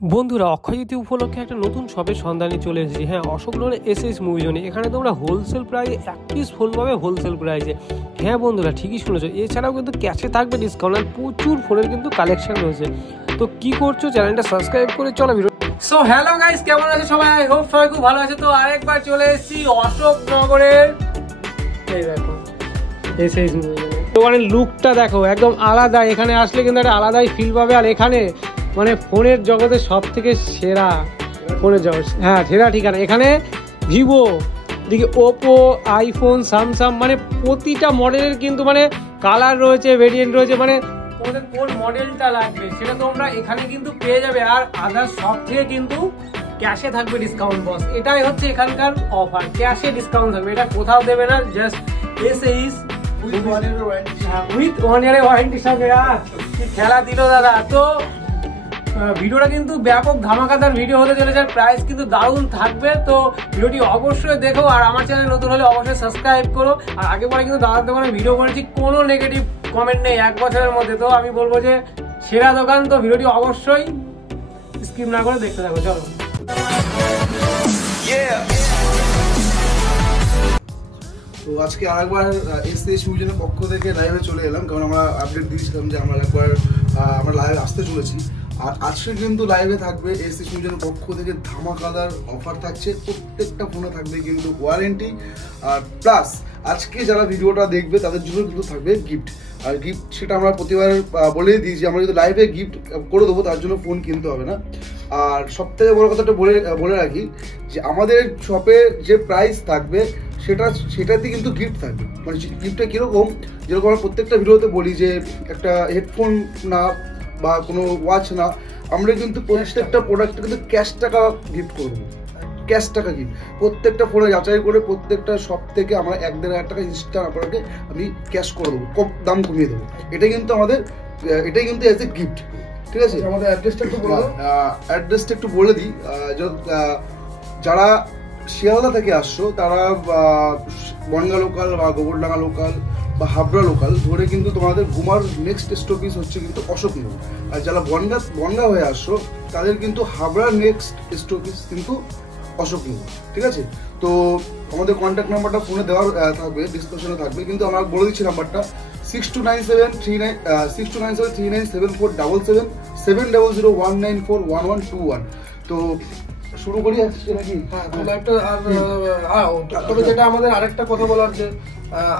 বন্ধুরা অক্ষয় তৃতীয়া উপলক্ষে একটা নতুন শপের সন্ধানে চলে এসেছি। হ্যাঁ, অশোক নগরে এসএস মুভি জোনে। এখানে তোমরা হোলসেল প্রাইসে এক পিস ফোন পাবে হোলসেল প্রাইসে। হ্যাঁ বন্ধুরা, ঠিকই শুনেছো। এছাড়াও কিন্তু ক্যাশে থাকবে ডিসকাউন্ট, আর প্রচুর ফোনের কিন্তু কালেকশন রয়েছে। তো কি করছো, চ্যানেলটা সাবস্ক্রাইব করে চলো ভিডিও। সো হ্যালো গাইস, কেমন আছে সবাই? আই হোপ সবাই খুব ভালো আছে। তো আরেকবার চলে এসেছি অশোক নগরের, এই দেখো এসএস মুভি জোনে। দোকানের লুকটা দেখো, একদম আলাদা। এখানে আসলে কিন্তু একটা আলাদাই ফিল পাবে। আর এখানে মানে ফোনের জগতে সব থেকে সেরা ফোনের জগৎ, হ্যাঁ সেরা ঠিকানা। এখানে ভিভো, দিকে ওপো, আইফোন, স্যামসাং, মানে প্রতিটা মডেলের কিন্তু মানে কালার রয়েছে, ভেরিয়েন্ট রয়েছে। মানে তোমাদের কোন মডেলটা লাগবে সেটা তোমরা এখানে কিন্তু পেয়ে যাবে। আর আদার্স সব থেকে কিন্তু ক্যাশে থাকবে ডিসকাউন্ট বস। এটাই হচ্ছে এখানকার অফার, ক্যাশে ডিসকাউন্ট থাকবে। এটা কোথাও দেবে না, জাস্ট এসএস উইথ 1 ইয়ারের ওয়ারেন্টির সঙ্গে। কি খেলা দিল দাদা। তো ভিডিওটা কিন্তু ব্যাপক ধামাকাদার ভিডিও হতে চলেছে, প্রাইস কিন্তু দারুণ থাকবে। তো ভিডিওটি অবশ্যই দেখো, আর আমার চ্যানেল নতুন হলে অবশ্যই সাবস্ক্রাইব করো। আর আগে পরে কিন্তু দাদার দোকানে ভিডিও করেছি, কোনো নেগেটিভ কমেন্ট নেই 1 বছরের মধ্যে। তো আমি বলবো যে সেরা দোকান। তো ভিডিওটি অবশ্যই স্কিপ না করে দেখতে থাকো, চলো। তো আজকে আরেকবার এসএস মিউজিয়ামের পক্ষ থেকে লাইভে চলে এলাম, কারণ আমরা আপডেট দিয়েছিলাম যে আমরা আমরা লাইভে আসতে চলেছি। আর আজকে কিন্তু লাইভে থাকবে এসএস মিউজিয়ামের পক্ষ থেকে ধামাকাদার অফার থাকছে। প্রত্যেকটা ফোনে থাকবে কিন্তু ওয়ারেন্টি, আর প্লাস আজকে যারা ভিডিওটা দেখবে তাদের জন্য কিন্তু থাকবে গিফট। আর গিফট সেটা আমরা প্রতিবার বলেই দিই যে আমরা যদি লাইভে গিফট করে দেবো, তার জন্য ফোন কিনতে হবে না। আর সবথেকে বড় কথাটা বলে রাখি যে আমাদের শপে যে প্রাইস থাকবে সেটাতে কিন্তু গিফট থাকবে। মানে গিফটটা কীরকম, যেরকম আমরা প্রত্যেকটা ভিডিওতে বলি যে একটা হেডফোন না বা কোনো ওয়াচ না, আমরা কিন্তু প্রত্যেকটা প্রোডাক্টে কিন্তু ক্যাশ টাকা গিফট করবো। ক্যাশ টাকা গিফট প্রত্যেকটা ফোনে যাচাই করে প্রত্যেকটা শপ থেকে আমরা 1-1.5 টাকা ইনস্ট্যান্ট আপনাকে আমি ক্যাশ করে দেবো, কম দাম কমিয়ে দেবো। এটাই কিন্তু অ্যাজ এ গিফট। ঠিক আছে, আমাদের অ্যাড্রেসটা একটু বলে দিই। যারা শিয়ালদা থেকে আসছো তারা বনগা লোকাল বা গোবরডাঙ্গা লোকাল বা হাবড়া লোকাল ধরে কিন্তু তোমাদের ঘুমার নেক্সট স্টপেজ হচ্ছে কিন্তু অশোকনগর। আর যারা বনগা হয়ে আসছো তাদের কিন্তু হাবড়ার নেক্সট স্টপেজ কিন্তু অশোকনগর। ঠিক আছে, তো আমাদের কন্ট্যাক্ট নাম্বারটা ফোনে দেওয়ার থাকবে, ডিসক্রিপশনে থাকবে। কিন্তু আমরা বলে দিচ্ছি নাম্বারটা 6297397477 70019411121। তো শুরু করি আজকে নাকি? তবে যেটা আমাদের আরেকটা কথা বলার, যে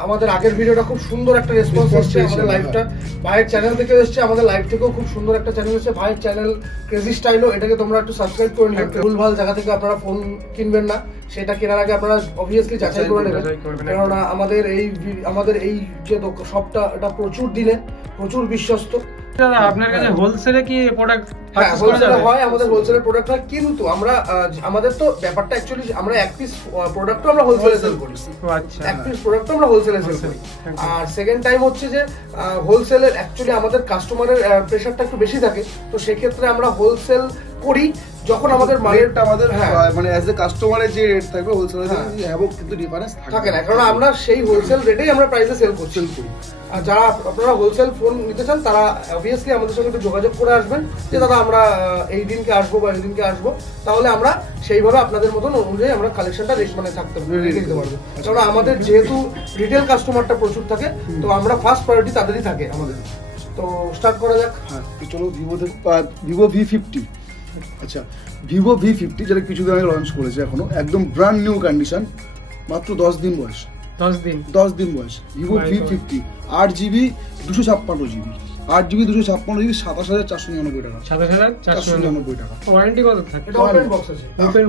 আমাদের আগের ভিডিওটা খুব সুন্দর একটা রেসপন্স এসেছে। আমাদের লাইভটা ভাইয়ের চ্যানেল থেকে এসেছে, আমাদের লাইভ থেকেও খুব সুন্দর একটা চ্যানেল এসেছে ভাইয়ের চ্যানেল ক্রেজি স্টাইলও। এটাকে তোমরা একটু সাবস্ক্রাইব করে নিও। ভুলভাল জায়গা থেকে আপনারা ফোন কিনবেন না, সেটা কেনার আগে আপনারা অবভিয়াসলি যাচাই করে নেবেন। কেননা আমাদের এই যে শপটা, এটা প্রচুর বিশ্বস্ত। আপনার কাছে হোলসেলে কি প্রোডাক্ট? হ্যাঁ, হোলসেলে হয়, আমাদের হোলসেলের প্রোডাক্ট হয়। কিন্তু আমাদের তো ব্যাপারটা অ্যাকচুয়ালি আমরা এক পিস প্রোডাক্টও আমরা হোলসেলে সেল করি। আচ্ছা, এক পিস প্রোডাক্টও আমরা হোলসেলে সেল করি। আর সেকেন্ড টাইম হচ্ছে যে হোলসেলের অ্যাকচুয়ালি আমাদের কাস্টমারের প্রেশারটা একটু বেশি থাকে। তো সেক্ষেত্রে আমরা হোলসেল করি যখন আমাদের মার্কেটটা মানে অ্যাজ এ কাস্টমারের যে রেট থাকবে হোলসেলে কিন্তু ডিফারেন্স থাকে না, কারণ আমরা সেই হোলসেল রেটেই আমরা প্রাইসে সেল করি। আর যারা আপনারা হোলসেল ফোন নিতে চান তারা অবভিয়াসলি আমাদের সঙ্গে একটু যোগাযোগ করে আসবেন যে দাদা আমরা এই দিনকে আসবো বা এই দিনকে আসবো, তাহলে আমরা সেইভাবে আপনাদের মতন অনুযায়ী আমরা কালেকশনটা মানে থাকতে দিতে পারবো। কারণ আমাদের যেহেতু রিটেল কাস্টমারটা প্রচুর থাকে, তো আমরা ফার্স্ট প্রায়োরিটি তাদেরই থাকে আমাদের। তো স্টার্ট করা যাক। হ্যাঁ, চলো ভিভো V50। আচ্ছা, ভিভো V50 যেটা কিছুদিন আগে লঞ্চ করেছে, এখনো একদম ব্র্যান্ড নিউ কন্ডিশন, মাত্র 10 দিন বয়স। 10 দিন বয়স। Vivo V50 8GB 256GB 8GB 256GB 27,499 টাকা। 27,499 টাকা। ওয়ারেন্টি কত থাকে? এটা ওপেন বক্স আছে। ওপেন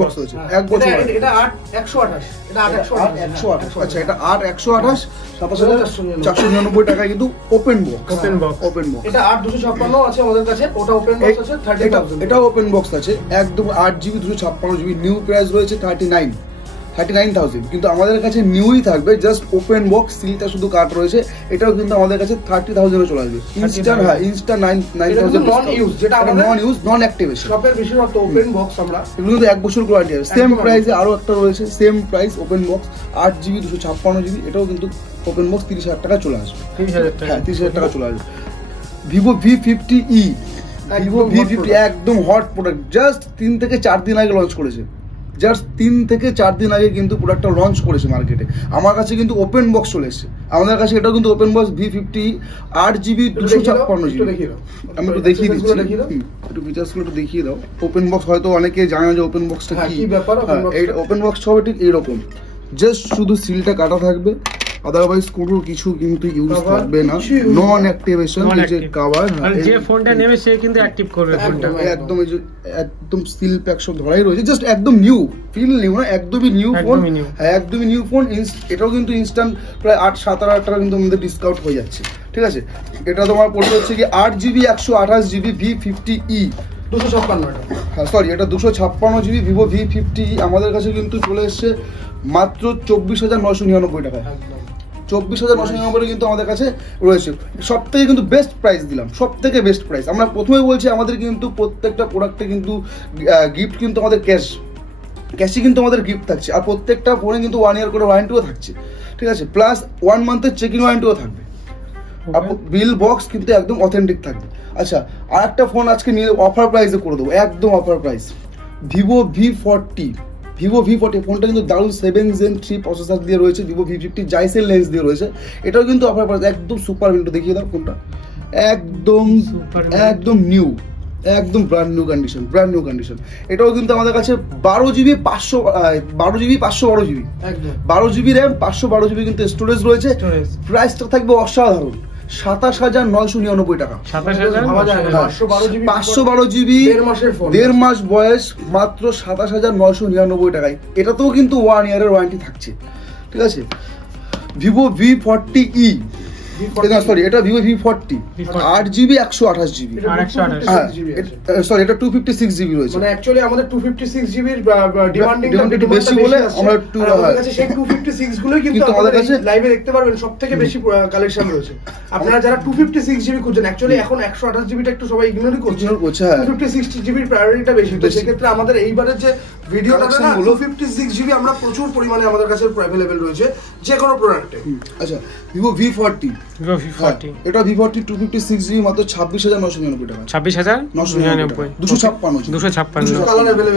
বক্স আছে 1 বছর। এটা 8/128। এটা 8/128। আচ্ছা, এটা 8/128 27,499 টাকা কিন্তু ওপেন বক্স। এটা 8/256 আছে আমাদের কাছে, ওটা ওপেন বক্স আছে 30,000। এটা ওপেন বক্স আছে একদম 8GB 256GB। নিউ প্রাইস রয়েছে 39,000। কিন্তু আমাদের কাছে নিউই থাকবে, জাস্ট ওপেন বক্স, সিলটা শুধু কাট রয়েছে। এটাও কিন্তু আমাদের কাছে 30,000 এ চলে আসবে ইনস্ট্যান্ট। হ্যাঁ, ইনস্ট্যান্ট 9,000 নন ইউজ, যেটা নন ইউজ নন অ্যাক্টিভেশন। শপের বেশিরভাগ ওপেন বক্স আমরা এগুলো কিন্তু 1 বছর ওয়ারেন্টি আছে। সেম প্রাইসে আরো একটা রয়েছে, same price open box 8GB 256GB। এটাও কিন্তু ওপেন বক্স 30,000 টাকা চলে আসবে। 30,000 টাকা চলে আসবে। ভিভো V50e ভিভো V50 একদম হট প্রোডাক্ট, জাস্ট 3 থেকে 4 দিন আগে লঞ্চ করেছে, জাস্ট 3 থেকে 4 দিন আগে কিন্তু প্রোডাক্টটা লঞ্চ করেছে মার্কেটে। আমার কাছে কিন্তু ওপেন বক্স চলে এসেছে আমাদের কাছে, এটাও কিন্তু open box V50 8GB 256GB। আমি একটু দেখিয়ে দিচ্ছি, একটু ফিচার্সগুলো একটু দেখিয়ে দাও। ওপেন বক্স হয়তো অনেকে জানে না যে ওপেন বক্সটা কি ব্যাপার। এই ওপেন বক্স হবে ঠিক এইরকম, জাস্ট শুধু সিলটা কাটা থাকবে, আদারওয়াইজ কোনো কিছু কিন্তু ইউজ থাকবে না, নন অ্যাক্টিভেশন। এই যে কভার, যে ফোনটা নেবে সে কিন্তু অ্যাক্টিভ করবে ফোনটা, একদম এই যে একদম সিল প্যাক সব ধরাই রয়েছে, জাস্ট একদম নিউ, ফিল নিউ না, একদমই নিউ ফোন, হ্যাঁ একদমই নিউ ফোন। এটাও কিন্তু ইনস্ট্যান্ট প্রায় 8-7 টাকা কিন্তু আমাদের ডিসকাউন্ট হয়ে যাচ্ছে, ঠিক আছে। এটা তোমার পড়বে হচ্ছে কি 8GB 128GB V50e 256 টাকা, হ্যাঁ সরি এটা 256GB ভিভো V50e আমাদের কাছে কিন্তু চলে এসছে মাত্র 24,999 টাকায়। 24,999 কিন্তু আমাদের কাছে রয়েছে, সব থেকে কিন্তু বেস্ট প্রাইস দিলাম, সব থেকে বেস্ট প্রাইস। আমরা প্রথমে বলছি আমাদের কিন্তু প্রত্যেকটা প্রোডাক্টে কিন্তু গিফট কিন্তু আমাদের ক্যাশই কিন্তু আমাদের গিফট থাকছে, আর প্রত্যেকটা ফোনে কিন্তু 1 ইয়ার করে ওয়ারেন্টিও থাকছে, ঠিক আছে, প্লাস 1 মান্থের চেকিং ওয়ারেন্টিও থাকবে, আর বিল বক্স কিন্তু একদম অথেন্টিক থাকবে। আচ্ছা, আর একটা ফোন আজকে নিয়ে অফার প্রাইসে করে দেবো, একদম অফার প্রাইস, ভিভো V40 ফোনটা কিন্তু দারুণ 7 Gen 3 প্রসেসর দিয়ে রয়েছে, ভিভো V50 জাইসেল লেন্স দিয়ে রয়েছে, এটাও কিন্তু অফার প্রাইস একদম সুপার। মিন্টু দেখিয়ে দাও ফোনটা, একদম নিউ, একদম ব্র্যান্ড নিউ কন্ডিশন। এটাও কিন্তু আমাদের কাছে 12GB 512GB একদম 12GB র্যাম 512GB কিন্তু স্টোরেজ রয়েছে। প্রাইসটা থাকবে অসাধারণ, 27,999 টাকা। 512GB 1.5 মাস বয়স, মাত্র 27,999 টাকায়। এটাতেও কিন্তু 1 ইয়ারের ওয়ারেন্টি থাকছে, ঠিক আছে। ভিভো V40e, সরি এটা Vivo V40 8GB 128GB, sorry এটা 256GB রয়েছে, মানে অ্যাকচুয়ালি আমাদের 256GB এর ডিমান্ডিং একটু বেশি বলে আমরা একটু সেই 256 গুলোই কিন্তু আমাদের কাছে লাইভে দেখতে পারবেন, সবথেকে বেশি কালেকশন রয়েছে। আপনারা যারা 256GB খুঁজছেন, অ্যাকচুয়ালি এখন 128GB টা একটু সবাই ইগনোরই করছে, 256GB এর প্রায়োরিটিটা বেশি, তো সেক্ষেত্রে আমাদের এইবারের যে ভিডিওটাতে না 256GB আমরা প্রচুর পরিমাণে আমাদের কাছে अवेलेबल রয়েছে যে কোনো প্রোডাক্টে। আচ্ছা, ভিভো V40 এটা V40 256GB মাত্র 26,999 টাকা, 26,999 256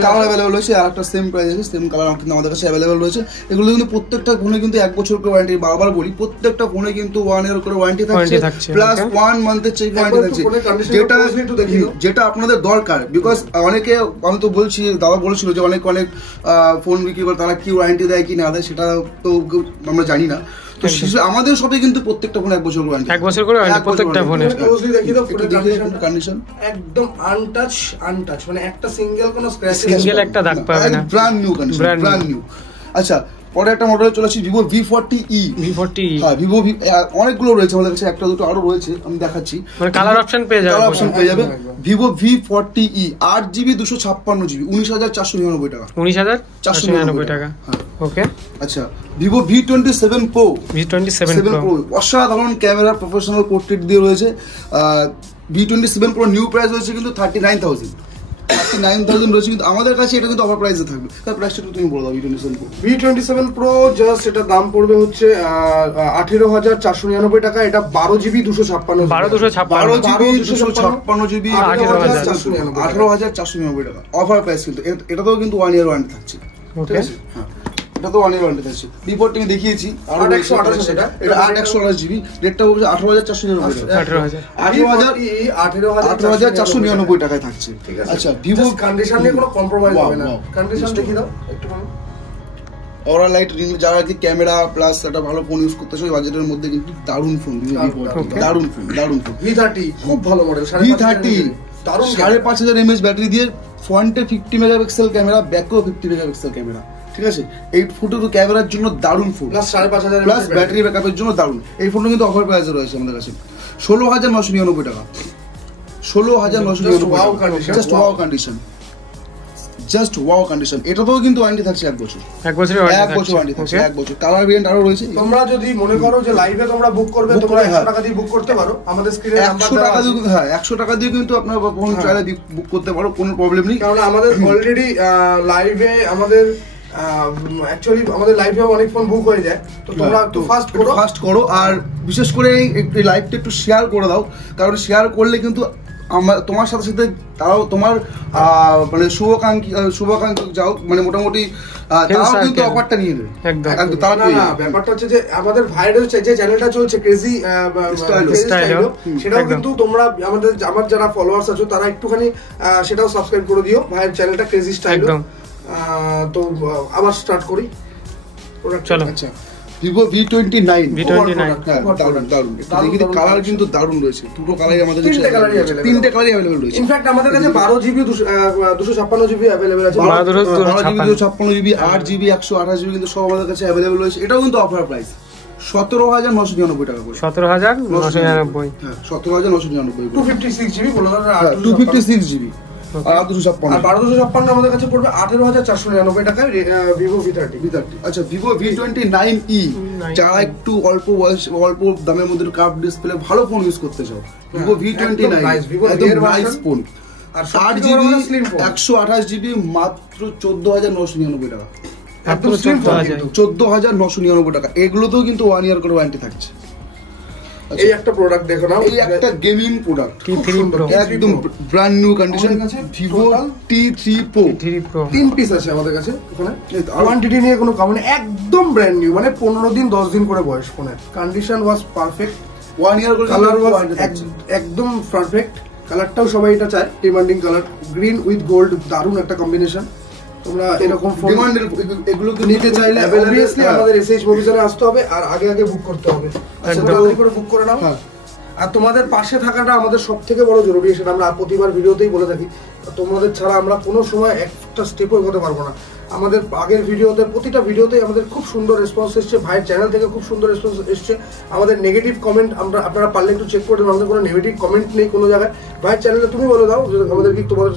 কালার अवेलेबल রয়েছে, আর একটা সেম প্রাইস আছে, সেম কালার কিন্তু আমাদের কাছে अवेलेबल রয়েছে। এগুলো কিন্তু প্রত্যেকটা ফোনে কিন্তু 1 বছর করে ওয়ারেন্টি, বারবার বলি প্রত্যেকটা ফোনে কিন্তু 1 ইয়ার করে ওয়ারেন্টি থাকছে, প্লাস 1 মান্থের চেক ওয়ারেন্টি থাকছে, যেটা আপনাদের দরকার। বিকজ অনেকে, আমি তো বলছি, দাদা বলেছিল যে অনেক ফোন বিক্রি করে তারা কি ওয়ারেন্টি দেয় কি না দেয় সেটা তো আমরা জানি না, তো আমাদের শপে কিন্তু প্রত্যেকটা ফোনে 1 বছর ওয়ারেন্টি, 1 বছর করে ওয়ারেন্টি প্রত্যেকটা ফোনে। কন্ডিশন একদম আনটাচ, মানে একটা সিঙ্গেল কোনো স্ক্র্যাচ, সিঙ্গেল একটা দাগ পাবে না, brand new condition, brand new. আচ্ছা, পরে একটা মডেল চলে আসছে ভিভো V40e, হ্যাঁ ভিভো অনেকগুলো রয়েছে আমাদের কাছে, একটা দুটো আরো রয়েছে, আমি দেখাচ্ছি, মানে কালার অপশন পেয়ে যাবে, ভিভো V40e 8GB 256GB 19,499 টাকা, 19,499 টাকা, ওকে। আচ্ছা, ভিভো V27 Pro অসাধারণ ক্যামেরা, প্রফেশনাল পোর্ট্রেট দিয়ে রয়েছে। V27 Pro নিউ প্রাইস রয়েছে কিন্তু 39,000 রয়েছে, কিন্তু আমাদের কাছে এটা কিন্তু অফার প্রাইসে থাকবে। তার প্রাইসটা তুমি বলে দাও। V27 Pro জাস্ট এটা দাম পড়বে হচ্ছে 18,499 টাকা, এটা 12GB 256GB 18,499 টাকা অফার প্রাইস, কিন্তু এটাতেও কিন্তু 1 ইয়ার ওয়ারেন্টি থাকছে, ঠিক আছে, হ্যাঁ এটা তো 1 ইয়ার ওয়ারেন্টি থাকছে। V40 আমি দেখিয়েছি, আর 128 এটা 128GB, রেটটা হচ্ছে 18,499 টাকা, 18,499 টাকায় থাকছে। আচ্ছা, ভিভো কন্ডিশন নিয়ে কোনো কম্প্রোমাইজ হবে না, কন্ডিশন দেখি দাও একটু। অরা লাইট রিং, যারা কি ক্যামেরা প্লাস একটা ভালো ফোন ইউজ করতে চায় বাজেটের মধ্যে কিন্তু দারুণ ফোন, দারুণ ফোন। V30 খুব ভালো মডেল, V30 5,500 mAh ব্যাটারি দিয়ে, ফ্রন্টে 50 মেগাপিক্সেল ক্যামেরা, ব্যাকেও 50 মেগাপিক্সেল ক্যামেরা, ঠিক আছে। 8 ফুটের ক্যামেরার জন্য দারুণ ফোন, প্লাস 5,500 প্লাস ব্যাটারি ব্যাকআপের জন্য দারুণ। এই ফোনটা কিন্তু অফার প্রাইসে রয়েছে আমাদের কাছে 16,999 টাকা, 16,999 জাস্ট ওয়াও কন্ডিশন। এটাতেও কিন্তু ওয়ারেন্টি থাকছে 1 বছর, 1 বছর ওয়ারেন্টি থাকছে, 1 বছর। কালার ভেরিয়েন্ট আরো রয়েছে। তোমরা যদি মনে করো যে লাইভে তোমরা বুক করবে, তোমরা 100 টাকা দিয়ে বুক করতে পারো, আমাদের স্ক্রিনে নাম্বার দেওয়া আছে, 100 টাকা দিয়ে কিন্তু আপনারা ফোন চাইলে বুক করতে পারো, কোনো প্রবলেম নেই। কারণ আমাদের অলরেডি লাইভে আমাদের অ্যাকচুয়ালি আমাদের লাইভে অনেক ফোন বুক হয়ে যায়, তো তোমরা একটু ফাস্ট করো, আর বিশেষ করে এই লাইভটা একটু শেয়ার করে দাও, কারণ শেয়ার করলে কিন্তু তোমার সাথে সাথে তারাও তোমার মানে শুভাকাঙ্ক্ষী যাও মানে মোটামুটি তারাও কিন্তু অফারটা নিয়ে নেবে একদম। ব্যাপারটা হচ্ছে যে আমাদের ভাইয়ের যে চ্যানেলটা চলছে ক্রেজি স্টাইলো, সেটাও কিন্তু তোমরা আমার যারা ফলোয়ার্স আছো তারা একটুখানি সেটাও সাবস্ক্রাইব করে দিও ভাইয়ের চ্যানেলটা ক্রেজি স্টাইলো। তো আবার স্টার্ট করি। চলো। আচ্ছা, Vivo V29 কালার কিন্তু দারুণ রয়েছে, দুটো কালারই আমাদের তিনটে কালারই अवेलेबल রয়েছে। ইনফ্যাক্ট আমাদের কাছে 12GB 256GB अवेलेबल আছে, 12GB 256GB 8GB 128GB কিন্তু সব আমাদের কাছে अवेलेबल রয়েছে। এটাও কিন্তু অফার প্রাইস 17,999 টাকা করে, 17,999। হ্যাঁ 17,999। 256GB বলে দাও, 256GB আর 256 আর 1256 আমাদের কাছে পড়বে 18,499 টাকায় Vivo V30। আচ্ছা, Vivo V29e যারা একটু অল্প দামের মধ্যে কার্ভ ডিসপ্লে ভালো ফোন ইউজ করতে চাও, Vivo V29 একদম নাইস ফোন। আর 8GB 128GB মাত্র 14,999 টাকা, একদম স্লিম ফোন 14,999 টাকা। এগুলোতেও কিন্তু 1 ইয়ার করে ওয়ারেন্টি থাকছে। এই একটা প্রোডাক্ট দেখো না, এই একটা গেমিং প্রোডাক্ট T3 Pro একদম brand new condition, Vivo T3 Pro 3 piece আছে আমাদের কাছে। ওখানে কোয়ান্টিটি নিয়ে কোনো কম নেই, একদম ব্র্যান্ড নিউ, মানে 15 দিন 10 দিন করে বয়স ফোনের। কন্ডিশন ওয়াজ পারফেক্ট, 1 ইয়ার করে কালার ওয়াজ একদম পারফেক্ট। কালারটাও সবাই এটা চায়, demanding colour, green with gold, দারুণ একটা কম্বিনেশন। তোমরা এরকম ডিমান্ডের এগুলো নিতে চাইলে অবভিয়াসলি আমাদের এসএইচ মোবিজনে আসতে হবে আর আগে বুক করতে হবে। তাড়াতাড়ি করে বুক করে নাও। আর তোমাদের পাশে থাকাটা আমাদের সবথেকে বড় জরুরি, সেটা আমরা প্রতিবার ভিডিওতেই বলে থাকি। তোমাদের ছাড়া আমরা কোনো সময় একটা স্টেপও এগোতে পারবো না। আমাদের আগের ভিডিওতে প্রতিটা ভিডিওতেই আমাদের খুব সুন্দর রেসপন্স এসছে, ভাইয়ের চ্যানেল থেকে খুব সুন্দর রেসপন্স এসছে। আমাদের নেগেটিভ কমেন্ট আপনারা পারলে একটু চেক করে দেবেন, আমাদের কোনো নেগেটিভ কমেন্ট নেই কোনো জায়গায়। ভাইয়ের চ্যানেলে তুমি বলে দাও আমাদের কি তোমার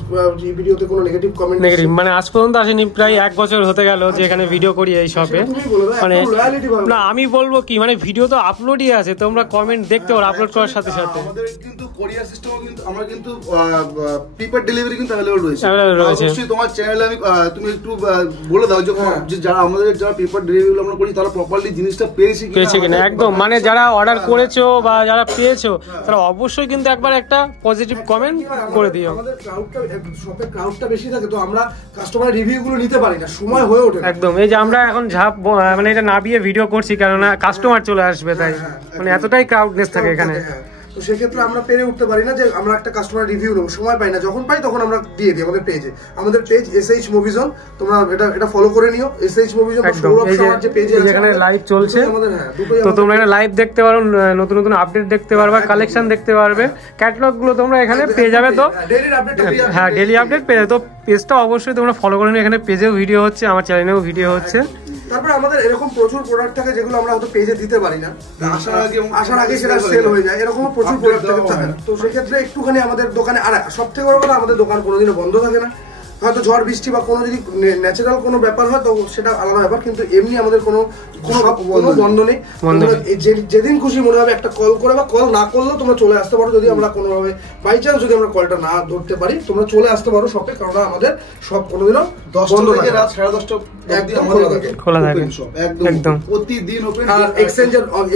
ভিডিওতে কোনো নেগেটিভ কমেন্ট নেগেটিভ মানে আজ পর্যন্ত আসেনি, প্রায় 1 বছর হতে গেল যে এখানে ভিডিও করি এই শপে। মানে না আমি বলবো কি, মানে ভিডিও তো আপলোডই আছে, তোমরা কমেন্ট দেখতে পারো আপলোড করার সাথে সাথে। আমাদের কিন্তু কোরিয়ার সিস্টেমও কিন্তু আমরা কিন্তু প্রিপেড ডেলিভারি কিন্তু अवेलेबल রয়েছে। অবশ্যই তোমার চ্যানেলে আমি তুমি একটু বলে দাও যে যারা আমাদের যারা পেপার ডেলিভারি আমরা করি তারা প্রপারলি জিনিসটা পেয়েছে কিনা। একদম মানে যারা অর্ডার করেছো বা যারা পেয়েছো তারা অবশ্যই কিন্তু একবার একটা পজিটিভ কমেন্ট করে দিও। আমাদের ক্রাউডটা বেশি থাকে, তো আমরা কাস্টমার রিভিউ গুলো নিতে পারি না, সময় হয়ে ওঠে। একদম এই যে আমরা এখন মানে এটা নাবিয়ে ভিডিও করছি কেননা কাস্টমার চলে আসবে, তাই মানে এতটাই ক্রাউডনেস থাকে এখানে। তো সেক্ষেত্রে আমরা পেরে উঠতে পারি না যে আমরা একটা কাস্টমার রিভিউ নেবো, সময় পাই না। যখন পাই তখন আমরা দিয়ে দিই আমাদের পেজে। আমাদের পেজ এসএইচ মুভিজন, তোমরা এটা ফলো করে নিও। এসএইচ মুভিজন সৌরভ শাহর যে পেজে আছে, এখানে লাইভ চলছে, তো তোমরা এখানে লাইভ দেখতে পারো, নতুন নতুন আপডেট দেখতে পারবে, কালেকশন দেখতে পারবে, ক্যাটালগ গুলো তোমরা এখানে পেয়ে যাবে। তো হ্যাঁ ডেইলি আপডেট পেয়ে যাবে। তো পেজটা অবশ্যই তোমরা ফলো করে নিও, এখানে পেজেও ভিডিও হচ্ছে, আমার চ্যানেলেও ভিডিও হচ্ছে। তারপরে আমাদের এরকম প্রচুর প্রোডাক্ট থাকে যেগুলো আমরা হয়তো পেজে দিতে পারি না, আসার আগে সেটা সেল হয়ে যায়, এরকম প্রচুর প্রোডাক্ট থাকে। তো সেক্ষেত্রে একটুখানি আমাদের দোকানে, আর সব থেকে বড় কথা আমাদের দোকান কোনোদিনও বন্ধ থাকে না। হয়তো ঝড় বৃষ্টি বা কোনো যদি ন্যাচারাল কোনো ব্যাপার হয় তো সেটা আলাদা ব্যাপার, কিন্তু এমনি আমাদের কোনো বন্ধ নেই। যেদিন খুশি মনে হবে একটা কল করে, বা কল না করলেও তোমরা চলে আসতে পারো। যদি আমরা কোনোভাবে বাই চান্স যদি আমরা কলটা না ধরতে পারি, তোমরা চলে আসতে পারো শপে, কারণ আমাদের সব কোনোদিনও 10টা থেকে রাত 10:30 একদম খোলা থাকে একদম প্রতিদিন ওপেন। আর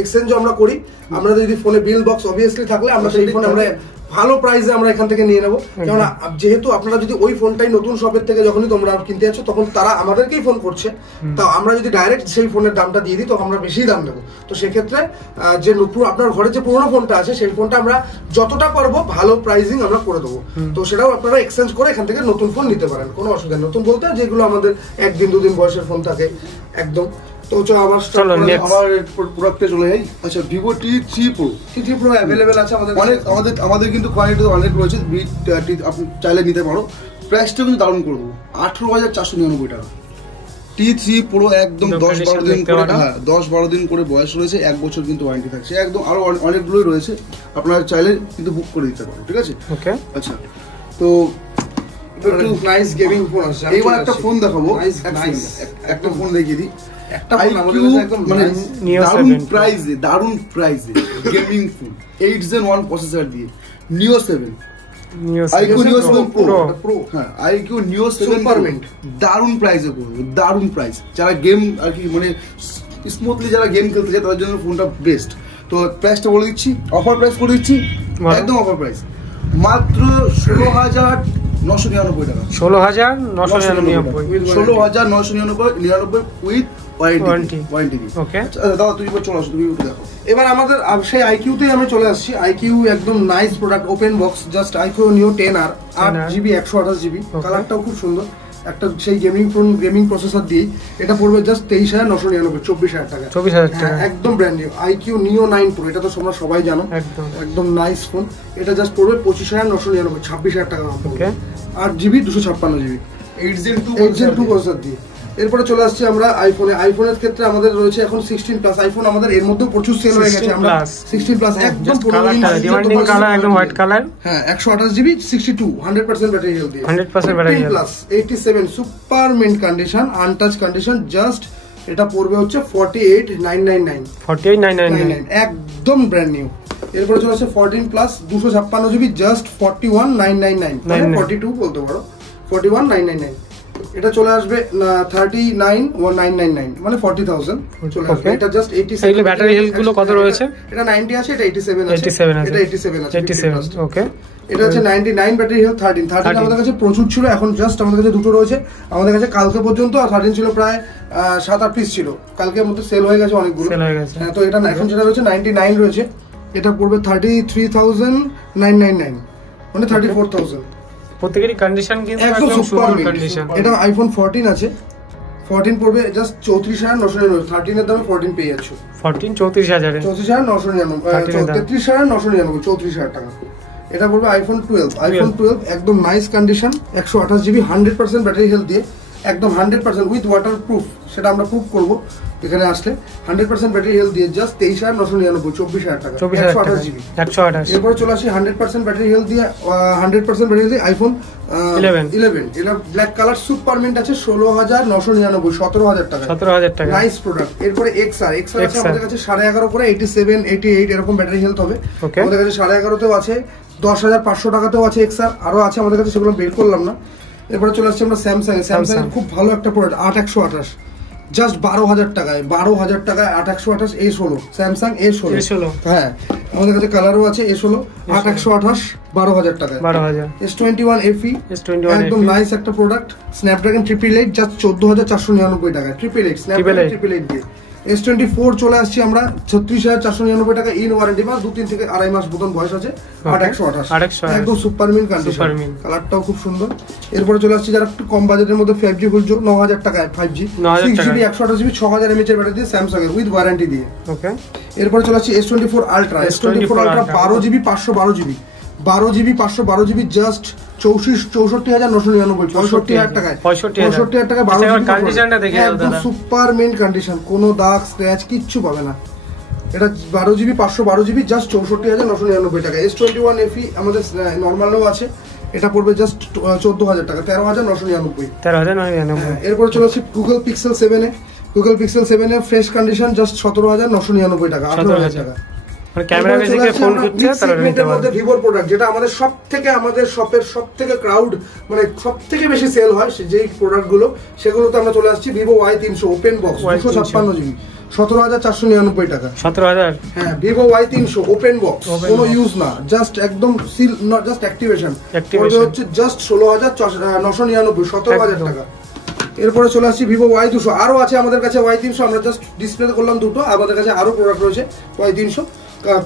এক্সচেঞ্জও আমরা করি। আমরা যদি ফোনে বিল বক্স অবভিয়াসলি থাকলে আমরা সেই ফোন আমরা ভালো প্রাইসে আমরা এখান থেকে নিয়ে নেবো। কেননা যেহেতু আপনারা যদি ওই ফোনটাই নতুন শপের থেকে যখনই তোমরা কিনতে যাচ্ছ তখন তারা আমাদেরকেই ফোন করছে, তা আমরা যদি ডাইরেক্ট সেই ফোনের দামটা দিয়ে দিই তখন আমরা বেশি দাম নেবো। তো সেক্ষেত্রে যে আপনার ঘরে যে পুরোনো ফোনটা আছে সেই ফোনটা আমরা যতটা পারবো ভালো প্রাইসিং আমরা করে দেবো। তো সেটাও আপনারা এক্সচেঞ্জ করে এখান থেকে নতুন ফোন নিতে পারেন, কোনো অসুবিধা নেই। নতুন বলতে যেগুলো আমাদের 1 দিন 2 দিন বয়সের ফোন থাকে একদম। তো আমার প্রোডাক্টে চলে যাই। আচ্ছা, Vivo T3 Pro অ্যাভেলেবেল আছে আমাদের কিন্তু কোয়ালিটি অনেক রয়েছে, আপনি চাইলে নিতে পারো। প্রাইসটা কিন্তু দারুণ করে দেবো, 18,499 টাকা। T3 Pro একদম 10-12 দিন করে, হ্যাঁ 10-12 দিন করে বয়স রয়েছে, 1 বছর কিন্তু ওয়ারেন্টি থাকছে একদম। আরো অনেকগুলোই রয়েছে, আপনারা চাইলে কিন্তু বুক করে দিতে পারো, ঠিক আছে? ওকে আচ্ছা, তো একটু নাইস গেমিং ফোন আছে। এইবার একটা ফোন দেখাবো, একটা ফোন দেখিয়ে দিই। দারুন প্রাইসে গেমিং ফোন 8 Gen 1 প্রসেসর দিয়ে Neo 7 IQ Neo 7 Pro, হ্যাঁ IQ Neo 7 দারুন প্রাইসে করবো, দারুন প্রাইস। যারা গেম আর কি মানে স্মুথলি যারা গেম খেলতে চায় তাদের জন্য ফোনটা বেস্ট। তো প্রাইসটা বলে দিচ্ছি, অফার প্রাইস করে দিচ্ছি, একদম অফার প্রাইস মাত্র 16,999 টাকা। 16,999। 16,999 উইথ ওয়ারেন্টি। ওকে দাদা তুমি চলে আসো, তুমি একটু দেখো। এবার আমাদের সেই আইকিউতেই আমি চলে আসছি। আইকিউ একদম nice product, open box, just iQOO neo 10R 8GB 128GB, কালারটাও খুব সুন্দর। একটা সেই গেমিং প্রসেসর দিয়ে এটা পড়বে জাস্ট 23,999, 24,000 টাকা। 24,000 টাকা একদম ব্র্যান্ড নিউ আইকিউ নিও 9 প্রো, এটা তো তোমরা সবাই জানো, একদম নাইস ফোন। এটা জাস্ট পড়বে 25,999, 26,000 টাকা। 8GB 256GB 8Gen 2 প্রসেসর দিয়ে। এরপরে চলে আসছি আমরা আইফোনের ক্ষেত্রে আমাদের রয়েছে এখন 16+ আইফোন, আমাদের এর মধ্যে প্রচুর সেল হয়ে গেছে। আমরা 16+ একদম ডিমান্ডিং কালার, একদম হোয়াইট কালার। হ্যাঁ 128GB 62 100% ব্যাটারি হেলথ দিয়ে, 100% battery health plus 87 super mint condition, untouch condition, just এটা পড়বে হচ্ছে 48,999 48,999 একদম ব্র্যান্ড নিউ। এরপরে চলে আসছে 14+ 256GB জাস্ট 41,999, মানে 42 বলতে পারো, 41,999। এটা চলে আসবে 39,999, মানে 40,000 চলে আসবে। এটা জাস্ট 87। এই ব্যাটারি হেলথ গুলো কত রয়েছে? এটা 90 আছে, এটা 87 আছে, এটা 87 আছে, 87 ওকে। এটা হচ্ছে 99 ব্যাটারি হেলথ। 13 আমাদের কাছে প্রচুর ছিল, এখন জাস্ট আমাদের কাছে দুটো রয়েছে আমাদের কাছে কালকে পর্যন্ত। আর 13 ছিল প্রায় 7-8 পিস ছিল, কালকের মধ্যে সেল হয়ে গেছে অনেকগুলো। হ্যাঁ, তো এটা এখন যেটা রয়েছে 99 রয়েছে, এটা পড়বে 33,999, মানে 34,000। প্রত্যেকটি কন্ডিশন কিন্তু একদম সুপার কন্ডিশন। এটা আইফোন 14 আছে, 14 পড়বে জাস্ট 34,999, 13 এর দামে 14 পেয়ে যাচ্ছ। 14 34,000 এ, 34,999, 33,999, 34,000 টাকা। এটা পড়বে আইফোন 12 একদম nice condition, 128GB 100% battery health দিয়ে, একদম 100% উইথ ওয়াটার প্রুফ, সেটা আমরা প্রুফ করবো এখানে আসলে। 100% ব্যাটারি হেলথ দিয়ে জাস্ট 23,999, 24,000 টাকা, 128GB। এরপরে চলে আসি 100% ব্যাটারি হেলথ দিয়ে, 100% ব্যাটারি হেলথ দিয়ে আইফোন 11। এটা ব্ল্যাক কালার সুপার মিন্ট আছে, 16,999, 17,000 টাকা, 17,000 টাকা, নাইস প্রোডাক্ট। এরপরে XR আছে আমাদের কাছে 11.5 করে 87 88 এরকম ব্যাটারি হেলথ হবে আমাদের কাছে। 11.5তেও আছে, 10,500 টাকাতেও আছে XR, আরো আছে আমাদের কাছে, সেগুলো বের করলাম না। এরপরে চলে আসছে আমরা স্যামসাং খুব ভালো একটা প্রোডাক্ট 8128, জাস্ট 12,000 টাকায়, 12,000 টাকায় 8128 A16, স্যামসাং A16। হ্যাঁ, আমাদের কাছে কালারও আছে A16, 8128 12,000 টাকায়, 12,000। S21 FE একদম নাইস একটা প্রোডাক্ট, স্ন্যাপড্রাগন 888 জাস্ট 14,499 টাকায়, 888 স্ন্যাপড্রাগন 888 দিয়ে। S24 চলে আসছি আমরা 36,499 টাকা, ইন ওয়ারেন্টি, বা 2-3 থেকে 2.5 মাস মতন বয়স আছে, 8128 একদম সুপার মিন্ট কন্ডিশন, কালারটাও খুব সুন্দর। এরপরে চলে আসছি যারা একটু কম বাজেটের মধ্যে 5G খুঁজছো, 9,000 টাকায় 5G 6GB 128GB 6,000 mAh এর ব্যাটারি দিয়ে, স্যামসাং এর উইথ ওয়ারেন্টি দিয়ে। ওকে, এরপরে চলে আসছি S24 ultra 12GB 512GB 512GB just 64,999, 65,000 টাকায়, 65,000 টাকায় 12GB কন্ডিশনটা দেখে দাও দাদা, সুপার মিন্ট কন্ডিশন, কোনো দাগ স্ক্র্যাচ কিচ্ছু পাবে না। এটা 12GB 512GB জাস্ট 64,999 টাকা। S21 FE আমাদের নরমালও আছে, এটা পড়বে জাস্ট 14,000 টাকা, 13,999। এরপর চলে আসছে গুগল পিক্সেল 7 এ, গুগল পিক্সেল 7 এর ফ্রেশ কন্ডিশন জাস্ট 17,999 টাকা, 18,000 টাকা। মানে ক্যামেরা বেসিকে ফোন করতে তাহলে নিতে পারবে। ভিভোর প্রোডাক্ট যেটা আমাদের আমাদের শপের সবথেকে ক্রাউড, মানে সবথেকে বেশি সেল হয় যেই প্রোডাক্টগুলো, সেগুলোতে আমরা চলে আসছি। Vivo Y300 open box 256GB 17,499 টাকা, 17,000। হ্যাঁ, ভিভো Y300 ওপেন বক্স, কোনো ইউজ না, জাস্ট একদম সিল, নট জাস্ট অ্যাক্টিভেশন, হচ্ছে জাস্ট 16,999, 17,000 টাকা। এরপরে চলে আসছি ভিভো Y200, আরো আছে আমাদের কাছে Y300, আমরা জাস্ট ডিসপ্লে করলাম দুটো, আমাদের কাছে আরো প্রোডাক্ট রয়েছে Y300,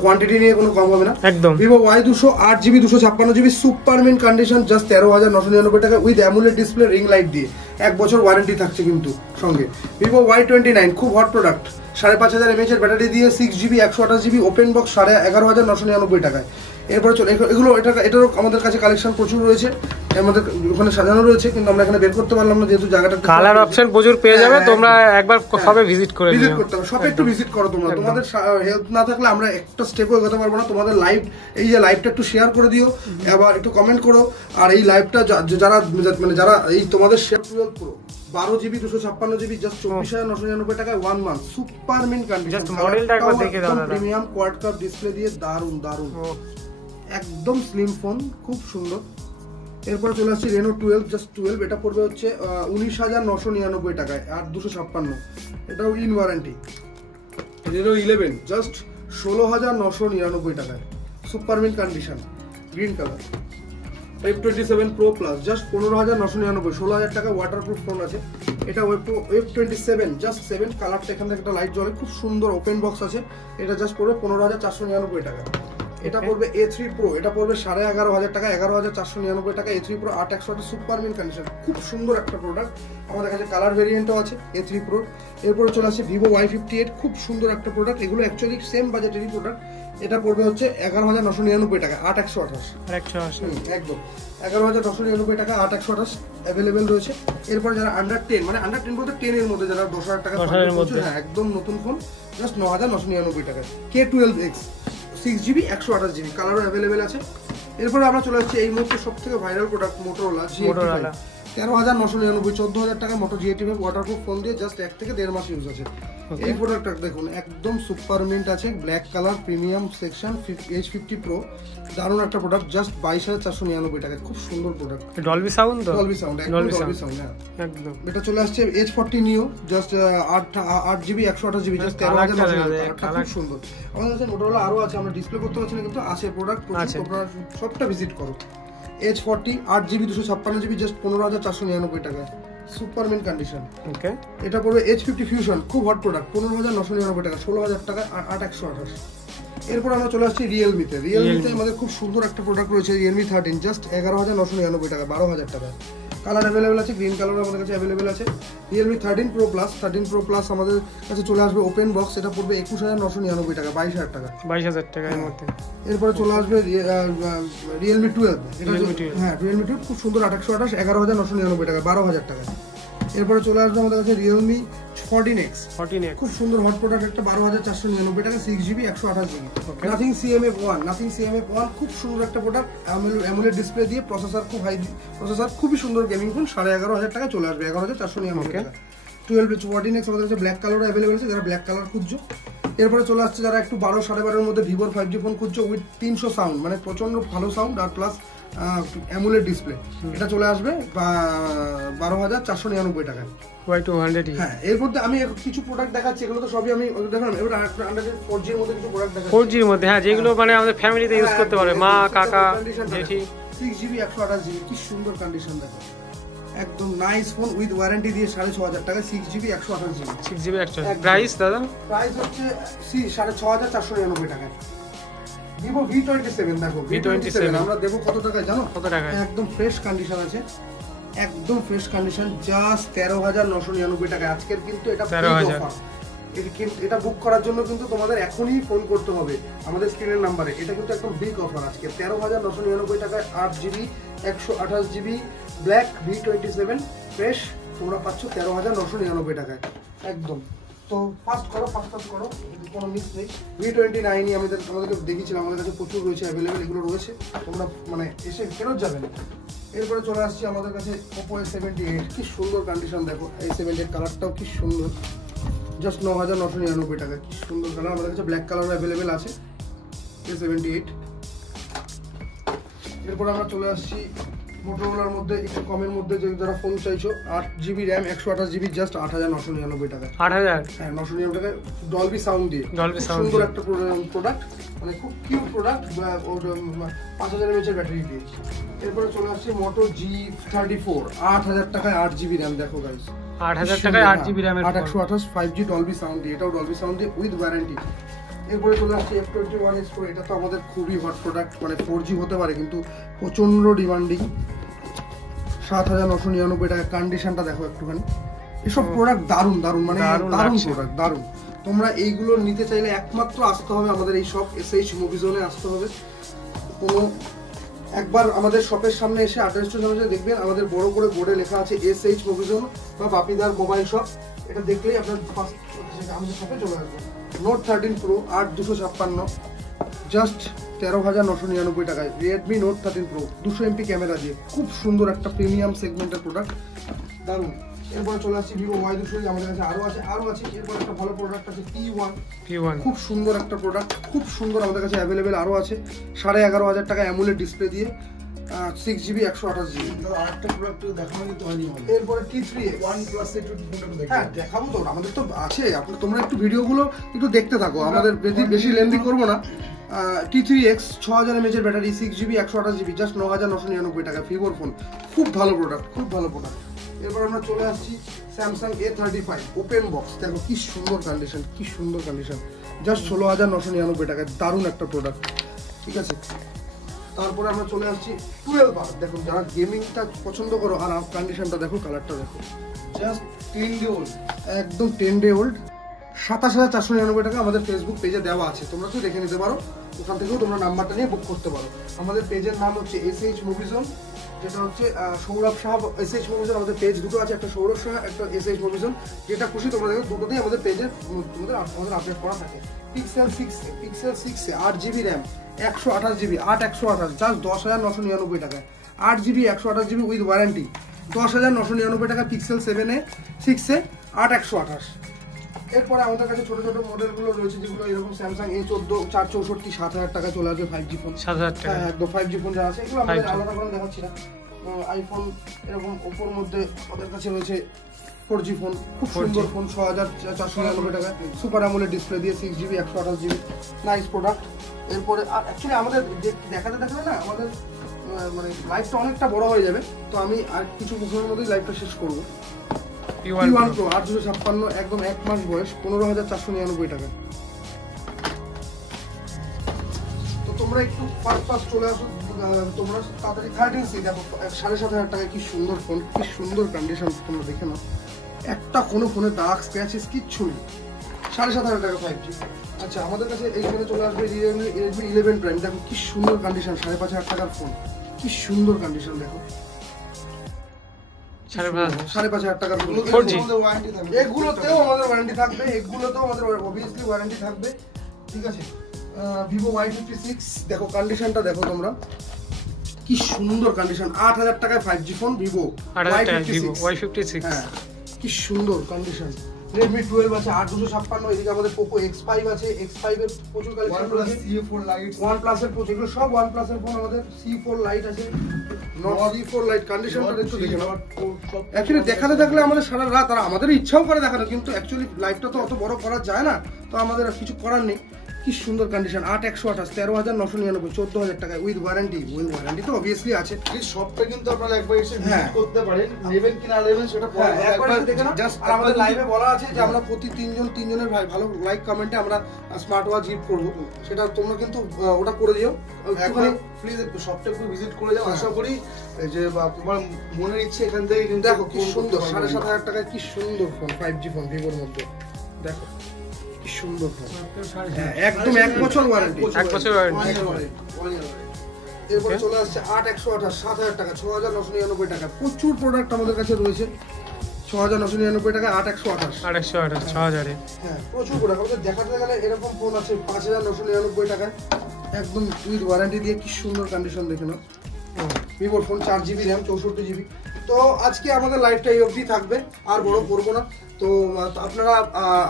কোয়ান্টিটি নিয়ে কোনো কম হবে না একদম। Vivo Y200 8GB 256GB super mint condition just 13,999 টাকা, with amulet display, ring light দিয়ে, 1 বছর ওয়ারেন্টি থাকছে কিন্তু সঙ্গে। ভিভো Y29 খুব হট প্রোডাক্ট, 5,500 mAh এর ব্যাটারি দিয়ে, 6GB 128GB ওপেন বক্স, 11,999 টাকায়। এরপরে চলে এগুলো, এটারও আমাদের কাছে কালেকশন প্রচুর রয়েছে, আমাদের ওখানে সাজানো রয়েছে, কিন্তু আমরা এখানে বের করতে পারলাম না যেহেতু জায়গাটা। কালার অপশন প্রচুর পেয়ে যাবে, তোমরা একবার সবে ভিজিট করতে হবে, সবে একটু ভিজিট করো তোমরা। তোমাদের হেল্প না থাকলে আমরা একটা স্টেপও এগোতে পারবো না। তোমাদের লাইভ, এই যে লাইভটা একটু শেয়ার করে দিও, আবার একটু কমেন্ট করো, আর এই লাইভটা যারা এই তোমাদের share 12 pro 12GB 256GB just 24,999 টাকায় 1 মান্থ, সুপার মিন্ট কন্ডিশন, মডেলটা একবার দেখে দাও দাদা, প্রিমিয়াম কোয়াড কাপ ডিসপ্লে দিয়ে, দারুন একদম স্লিম ফোন, খুব সুন্দর। এরপরে চলে আসছি রেনো 12 জাস্ট 12, এটা পড়বে হচ্ছে 19,999 টাকায়, 8,256, এটাও ইন ওয়ারেন্টি। রেনো 11 জাস্ট 16,999 টাকায়, super mint condition, green colour F27 Pro Plus just 15,999, 16,000 টাকা ওয়াটারপ্রুফ ফোন আছে। এটা F27 জাস্ট 7 কালারটা এখান থেকে একটা লাইট জ্বলে, খুব সুন্দর ওপেন বক্স আছে। এটা জাস্ট পড়বে 15,499 টাকা। এটা পড়বে A3 Pro, এটা পড়বে 11,500 টাকা, 11,499 টাকা। A3 Pro 8/100 super mint condition, খুব সুন্দর একটা প্রোডাক্ট। আমাদের কাছে কালার ভেরিয়েন্টও আছে A3 Pro। এরপরে চলে আসছে Vivo Y58, খুব সুন্দর একটা প্রোডাক্ট। এগুলো অ্যাকচুয়ালি সেম বাজেটেরই প্রোডাক্ট। এটা পড়বে হচ্ছে 11,999 টাকা, 8/128 একদম 11,999 টাকা, 8/128 অ্যাভেলেবেল রয়েছে। এরপর যারা আন্ডার 10, মানে আন্ডার 10 বলতে 10 এর মধ্যে যারা 10,000 টাকা, হ্যাঁ একদম নতুন ফোন, জাস্ট 9,999 টাকা। K12X 6GB 128GB, কালারও অ্যাভেলেবেল আছে। এরপরে আমরা চলে যাচ্ছি এই মুহূর্তে সব থেকে ভাইরাল প্রোডাক্ট মোটোরোলা G85, 13,999, 14,000 টাকা। মোটো G85 ওয়াটারপ্রুফ ফোন দিয়ে জাস্ট 1 থেকে 1.5 মাস ইউজ আছে। এই প্রোডাক্টটা দেখুন একদম সুপার মিন্ট আছে, black colour, premium section, H50 Pro, দারুণ একটা প্রোডাক্ট, জাস্ট 22,499 টাকা। খুব সুন্দর প্রোডাক্ট, ডলবি সাউন্ড তো, ডলবি সাউন্ড, একদম ডলবি সাউন্ড, হ্যাঁ একদম। এটা চলে আসছে H40 Neo, just 8GB 128GB, just 13,999 টাকা। খুব সুন্দর। আমাদের কাছে মোটোরোলা আরো আছে, আমরা ডিসপ্লে করতে পারছি না, কিন্তু আছে প্রোডাক্ট, তোমরা সবটা ভিজিট করো। H40 8GB 256GB, জাস্ট 15,499 টাকা, সুপার মিন কন্ডিশন। ওকে, এটা পড়বে H50 Fusion, খুব হট প্রোডাক্ট, 15,999 টাকা, 16,000 টাকা, 8/128। এরপর আমরা চলে আসছি রিয়েলমিতে। রিয়েলমিতে আমাদের খুব সুন্দর একটা প্রোডাক্ট রয়েছে, Realme 13, জাস্ট 11,999 টাকা, 12,000 টাকা। কালার অ্যাভেলেবেল আছে, গ্রিন কালার আমাদের কাছে অ্যাভেলেবেল আছে। Realme 13 Pro Plus, 13 Pro Plus আমাদের কাছে চলে আসবে ওপেন বক্স, এটা পড়বে 21,999 টাকা, 22,000 টাকা, 22,000 টাকার মধ্যে। এরপরে চলে আসবে Realme 12, এটা হ্যাঁ Realme 12 খুব সুন্দর, 8/128, 11,999 টাকা, 12,000 টাকা। এরপরে চলে আসবে আমাদের কাছে Realme 14X, খুব সুন্দর হট প্রোডাক্ট একটা, 12,499 টাকা, 6GB 128GB। নাথিং CMF1, খুব সুন্দর একটা প্রোডাক্ট, অ্যামোলেড ডিসপ্লে দিয়ে, প্রসেসর খুব হাই প্রসেসর, খুবই সুন্দর গেমিং ফোন, 11,500 টাকা চলে আসবে, 11,499 টাকা। 14X আমাদের কাছে ব্ল্যাক কালারও অ্যাভেলেবেল আছে, যারা ব্ল্যাক কালার খুঁজছো। এরপরে চলে আসছে যারা একটু 12-12.5 মধ্যে ভিভোর 5G ফোন খুঁজছো উইথ 300 সাউন্ড, মানে প্রচন্ড ভালো সাউন্ড আর প্লাস অ্যামোলেড ডিসপ্লে, এটা চলে আসবে 12,499 টাকা। হ্যাঁ, এর মধ্যে আমি কিছু প্রোডাক্ট দেখাচ্ছি, এগুলো তো সবই আমি দেখালাম। এবার আন্ডার 4G এর মধ্যে কিছু প্রোডাক্ট দেখাচ্ছি, 4G এর মধ্যে, হ্যাঁ যেগুলো মানে আমাদের ফ্যামিলিতে ইউজ করতে পারবে, মা কাকা জেঠি। 6GB 128GB, কি সুন্দর কন্ডিশন দেখো, একদম নাইস ফোন উইথ ওয়ারেন্টি দিয়ে 6,500 টাকা, 6GB 128GB। 6GB 128 প্রাইস দাদা? প্রাইস হচ্ছে 6,499 টাকা। Vivo V27 দেখো, V27 আমরা দেবো কত টাকায় জানো? কত টাকায়? একদম ফ্রেশ কন্ডিশন আছে, একদম ফ্রেশ কন্ডিশন, জাস্ট 13,999 টাকা। আজকের কিন্তু এটা 13,000, এটা বুক করার জন্য কিন্তু তোমাদের এখনই ফোন করতে হবে আমাদের স্ক্রিনের নাম্বারে। এটা কিন্তু একদম বিগ অফার আজকে, 13,999 টাকায় 8GB 128GB black V27 fresh তোমরা পাচ্ছ 13,999 টাকায় একদম। তো ফাস্ট করো, ফাস্ট করো, কোনো মিস নেই। V29 আমাদেরকে দেখিয়েছিলাম, আমাদের কাছে প্রচুর রয়েছে অ্যাভেলেবেল, এগুলো রয়েছে, তোমরা মানে এসে ফেরত যাবে না। এরপরে চলে আসছি আমাদের কাছে Oppo A78, কি সুন্দর কন্ডিশন দেখো, A78 কালারটাও কি সুন্দর, জাস্ট 9,999 টাকা, কি সুন্দর কালার। আমাদের কাছে ব্ল্যাক কালার অ্যাভেলেবেল আছে A78। এরপর আমরা চলে আসছি মোটোরোলার মধ্যে একটু কমের মধ্যে, যে যারা ফোন চাইছো, 8GB RAM 128GB, জাস্ট 8,999 টাকা। 8,000? হ্যাঁ 999 টাকা, ডলবি সাউন্ড দিয়ে, সুন্দর একটা প্রোডাক্ট, মানে খুব কিউট প্রোডাক্ট, 5,000 mAh ব্যাটারি দিয়ে। এরপরে চলে আসছে Moto G34, 8,000 টাকায় 8GB RAM, দেখো গাইস, 8,000 টাকায় 8GB RAM, 828 5G Dolby sound দিয়ে, এটাও ডলবি সাউন্ড দিয়ে উইথ ওয়ারেন্টি। এরপরে চলে আসছে F21X Pro, এটা তো আমাদের খুবই হট প্রোডাক্ট, মানে 4G হতে পারে কিন্তু প্রচন্ড ডিমান্ডিং, 7,999 টাকা। কন্ডিশনটা দেখো একটুখানি, এসব প্রোডাক্ট দারুণ দারুণ, মানে দারুণ প্রোডাক্ট, দারুণ। তোমরা এইগুলো নিতে চাইলে একমাত্র আসতে হবে আমাদের এই শপ SH মুভি জোনে আসতে হবে। কোনো একবার আমাদের শপের সামনে এসে অ্যাড্রেসটা জানালে দেখবেন আমাদের বড় করে বোর্ডে লেখা আছে SH মুভি জোন বা বাপিদার মোবাইল শপ, এটা দেখলেই আপনার ফার্স্ট আমাদের শপে চলে আসবে। Note 13 Pro 8,256, জাস্ট 13,999 টাকায়। Redmi Note 13 Pro 200MP camera দিয়ে, খুব সুন্দর একটা প্রিমিয়াম সেগমেন্টের প্রোডাক্ট, দারুণ। এরপরে চলে আসছি Vivo Y200, আমাদের কাছে আরো আছে। এরপর একটা ভালো প্রোডাক্ট আছে P1, খুব সুন্দর একটা প্রোডাক্ট, খুব সুন্দর, আমাদের কাছে অ্যাভেলেবেল আরো আছে, 11,500 টাকা অ্যামোলেড ডিসপ্লে দিয়ে, 6GB 128GB। আরেকটা প্রোডাক্ট দেখানো কিন্তু হয়নি। এরপরে T3X, OnePlus এর হ্যাঁ দেখাবো তো, আমাদের তো আছে, তোমরা একটু ভিডিওগুলো একটু দেখতে থাকো, আমাদের বেশি লেন্দি করবো না। T3X 6000 mAh এর ব্যাটারি, 6GB 128GB, জাস্ট 9999 টাকা, ভিভোর ফোন, খুব ভালো প্রোডাক্ট, খুব ভালো প্রোডাক্ট। এরপর আমরা চলে আসছি স্যামসাং A35 ওপেন বক্স, দেখো কি সুন্দর কন্ডিশন, কি সুন্দর কন্ডিশন, জাস্ট 16999 টাকায়, দারুণ একটা প্রোডাক্ট, ঠিক আছে। তারপরে আমরা চলে আসছি 12R, দেখুন যারা গেমিংটা পছন্দ করো, আর কন্ডিশনটা দেখো, কালারটা দেখো, জাস্ট 10 ডে ওল্ড, একদম 10 ডে ওল্ড, 27499 টাকা আমাদের ফেসবুক পেজে দেওয়া আছে, তোমরা তো দেখে নিতে পারো, ওখান থেকেও তোমরা নাম্বারটা নিয়ে বুক করতে পারো। আমাদের পেজের নাম হচ্ছে SH মুভি জোন, যেটা হচ্ছে Sourav Shah. SH movie zone আমাদের পেজ দুটো আছে, একটা সৌরভ শাহ, একটা SH মুভি জোন, যেটা খুশি তোমরা দেখো, দুটোতেই আমাদের পেজে আমাদের আপডেট করা থাকে। Pixel 6 8GB RAM, 128GB, 128, just 10999 টাকায়, 8GB 128GB উইথ ওয়ারেন্টি, 10999 টাকা। Pixel 7A 6A 8128। এরপরে আমাদের কাছে ছোট ছোট মডেলগুলো রয়েছে, যেগুলো এরকম স্যামসাং A14 464 7000 টাকা চলে আসবে, 5G ফোন, 7000 টাকা, হ্যাঁ একদম 5G ফোন যা আছে, এগুলো আমাদের আলাদা করে দেখাচ্ছি না। আইফোন এরকম ওপোর মধ্যে আমাদের কাছে রয়েছে 4G ফোন, খুব সুন্দর ফোন, 6499 টাকা, সুপার অ্যামোলেড ডিসপ্লে দিয়ে, 6GB 128GB, নাইস প্রোডাক্ট। এরপরে অ্যাকচুয়ালি আমাদের দেখাতে না আমাদের মানে লাইফটা অনেকটা বড় হয়ে যাবে, তো আমি আর কিছু বছরের মধ্যেই লাইফটা শেষ করবো। P1 Pro 856, একদম 1 মাস বয়স, 15499 টাকা। তো তোমরা একটু ফাস্ট চলে আসো, তোমরা তাড়াতাড়ি 13C দেখো, 7500 টাকায়, কি সুন্দর ফোন, কি সুন্দর কন্ডিশন, তোমরা দেখে নাও, একটা কোনো ফোনে দাগ স্ক্র্যাচেস কিচ্ছু নেই, 7500 টাকা 5G। আচ্ছা, আমাদের কাছে এইখানে চলে আসবে Redmi 11 Prime, দেখো কি সুন্দর কন্ডিশন, 5500 টাকার ফোন, কি সুন্দর কন্ডিশন, দেখো 5500 টাকার ফোন, 4G, এগুলোতেও আমাদের ওয়ারেন্টি থাকবে, এগুলোতেও আমাদের অবভিয়াসলি ওয়ারেন্টি থাকবে, ঠিক আছে। Vivo Y56, দেখো কন্ডিশনটা দেখো তোমরা, কি সুন্দর কন্ডিশন, 8000 টাকায় 5G ফোন, Vivo Y56, হ্যাঁ কি সুন্দর কন্ডিশন। Redmi 12 আছে 8256, এদিকে আমাদের Poco X5 আছে, X5 এর প্রচুর কালেকশন রয়েছে, C4 লাইট, OnePlus এর প্রচুর, এগুলো সব OnePlus এর ফোন, আমাদের C4 লাইট আছে, C4 লাইট কন্ডিশনটা একটু দেখে নাও। অ্যাকচুয়ালি দেখাতে থাকলে আমাদের সারা রাত, আর আমাদের ইচ্ছাও করে দেখানো, কিন্তু অ্যাকচুয়ালি লাইভটা তো অত বড় করা যায় না, তো আমাদের আর কিছু করার নেই। কি সুন্দর কন্ডিশন, 8128, 13999, 14000 টাকায় উইথ ওয়ারেন্টি, তো অবভিয়াসলি আছে। এই শপটা কিন্তু আপনারা একবার এসে ভিজিট করতে পারেন, নেবেন কি না নেবেন সেটা পরে একবার দেখে নাও। আর আমাদের লাইভে বলা আছে যে আমরা প্রতি তিনজনের ভালো লাইক কমেন্টে আমরা স্মার্ট ওয়াচ গিফট করব, সেটা তোমরা কিন্তু ওটা করে দিও, একবার প্লিজ শপটা একটু ভিজিট করে যাও। আশা করি যে তোমার মনের ইচ্ছে এখান থেকে কিন্তু দেখো কি সুন্দর, 7500 টাকায় কি সুন্দর ফোন, 5G ফোন ভিভোর মধ্যে, দেখো কি সুন্দর ফোন, একদম 1 বছর ওয়ারেন্টি, 1 বছর ওয়ারেন্টি। এরপরে চলে আসছে 8128, 7000 টাকা, 6999 টাকা, প্রচুর প্রোডাক্ট আমাদের কাছে রয়েছে, 6999 টাকা, 8128, 6000, হ্যাঁ প্রচুর প্রোডাক্ট আমাদের দেখাতে গেলে। এরকম ফোন আছে 5999 টাকায়, একদম উইথ ওয়ারেন্টি দিয়ে, কি সুন্দর কন্ডিশন দেখে নাও, ভিভোর ফোন, 4GB র্যাম, 64GB। তো আজকে আমাদের লাইভটা এই অবধি থাকবে, আর বড় করবো না। তো আপনারা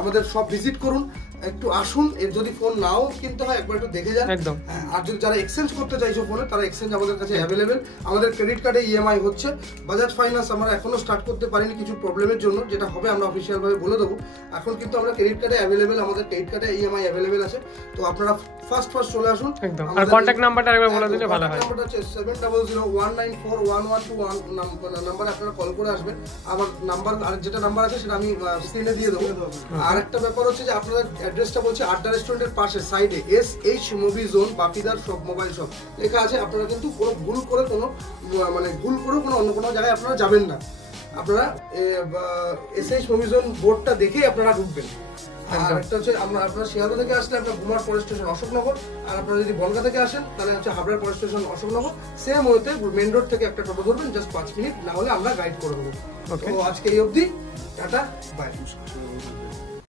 আমাদের সব ভিজিট করুন, একটু আসুন, এর যদি ফোন নাও কিনতে হয় একবার একটু দেখে যান একদম। আর যদি যারা এক্সচেঞ্জ করতে চাইছো ফোনে, তারা এক্সচেঞ্জ আমাদের কাছে অ্যাভেলেবেল। আমাদের ক্রেডিট কার্ডে EMI হচ্ছে, বাজাজ ফাইন্যান্স আমরা এখনো স্টার্ট করতে পারিনি কিছু প্রবলেমের জন্য, যেটা হবে আমরা অফিসিয়াল ভাবে বলে দেবো। এখন কিন্তু আমরা ক্রেডিট কার্ডে অ্যাভেলেবেল, আমাদের ক্রেডিট কার্ডে EMI অ্যাভেলেবেল আছে। তো আপনারা ফার্স্ট চলে আসুন একদম। আর কন্টাক্ট নাম্বারটা একবার বলে দিলে ভালো হয়। নাম্বারটা হচ্ছে 7001941121 নাম্বারে আপনারা কল করে আসবেন। আমার নাম্বার, আর যেটা নাম্বার আছে সেটা আমি স্ক্রিনে দিয়ে দেবো। আর একটা ব্যাপার হচ্ছে যে আপনাদের অ্যাড্রেসটা বলছে আড্ডা রেস্টুরেন্টের পাশে সাইডে SH মুভি জোন বাপিদার শপ, মোবাইল শপ লেখা আছে। আপনারা কিন্তু কোনো ভুল করে কোনো অন্য কোনো জায়গায় আপনারা যাবেন না, আপনারা SH মুভি জোন বোর্ডটা দেখেই আপনারা ঢুকবেন। আর একটা হচ্ছে আপনারা শিয়ালদা থেকে আসলে আপনার গুমার পরের স্টেশন অশোকনগর, আর আপনারা যদি বনগা থেকে আসেন তাহলে হচ্ছে হাবড়ার পরের স্টেশন অশোকনগর। সেম ওয়েতে মেন রোড থেকে একটা টোটো ধরবেন, জাস্ট 5 মিনিট, না হলে আমরা গাইড করে দেবো। তো আজকে এই অবধি, টাটা, বাই।